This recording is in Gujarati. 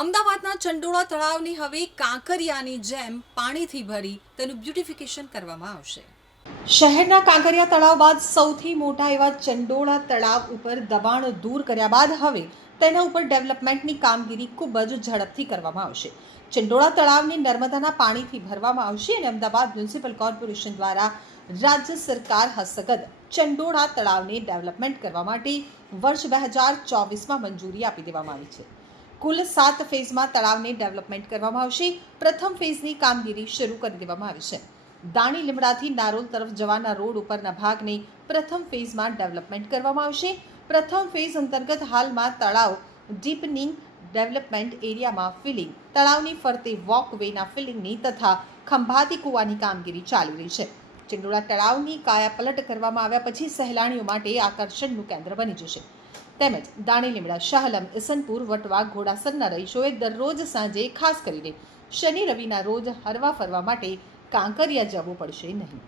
અમદાવાદના ચંડોળા તળાવની હવે કાંકરિયાની જેમ પાણીથી ભરી તેનું બ્યુટિફિકેશન કરવામાં આવશે. શહેરના કાંકરિયા તળાવ બાદ સૌથી મોટા એવા ચંડોળા તળાવ ઉપર દબાણ દૂર કર્યા બાદ હવે તેના ઉપર ડેવલપમેન્ટની કામગીરી ખૂબ જ ઝડપથી કરવામાં આવશે. ચંડોળા તળાવની નર્મદાના પાણીથી ભરવામાં આવશે અને અમદાવાદ મ્યુનિસિપલ કોર્પોરેશન દ્વારા રાજ્ય સરકાર હસ્તગત ચંડોળા તળાવને ડેવલપમેન્ટ કરવા માટે વર્ષ બે હજાર ચોવીસમાં મંજૂરી આપી દેવામાં આવી છે. કુલ સાત ફેઝમાં તળાવને ડેવલપમેન્ટ કરવામાં આવશે. પ્રથમ ફેઝની કામગીરી શરૂ કરી દેવામાં આવી છે. દાણી લીમડાથી નારોલ તરફ જવાના રોડ ઉપરના ભાગને પ્રથમ ફેઝમાં ડેવલપમેન્ટ કરવામાં આવશે. પ્રથમ ફેઝ અંતર્ગત હાલમાં તળાવ ડીપનિંગ ડેવલપમેન્ટ એરિયામાં ફિલિંગ. તળાવની ફરતે વોકવેના ફિલિંગની તથા ખંભાતી કૂવાની કામગીરી ચાલી રહી છે. ચંડોળા તળાવની કાયા પલટ કરવામાં આવ્યા પછી સહેલાણીઓ માટે આકર્ષણનું કેન્દ્ર બની જશે. તેમજ દાણી લીમડા શાહલમ ઇસનપુર, વટવા, ઘોડાસરના રહીશોએ દરરોજ સાંજે ખાસ કરીને શનિ રવિના રોજ હરવા ફરવા માટે કાંકરિયા જવું પડશે નહીં.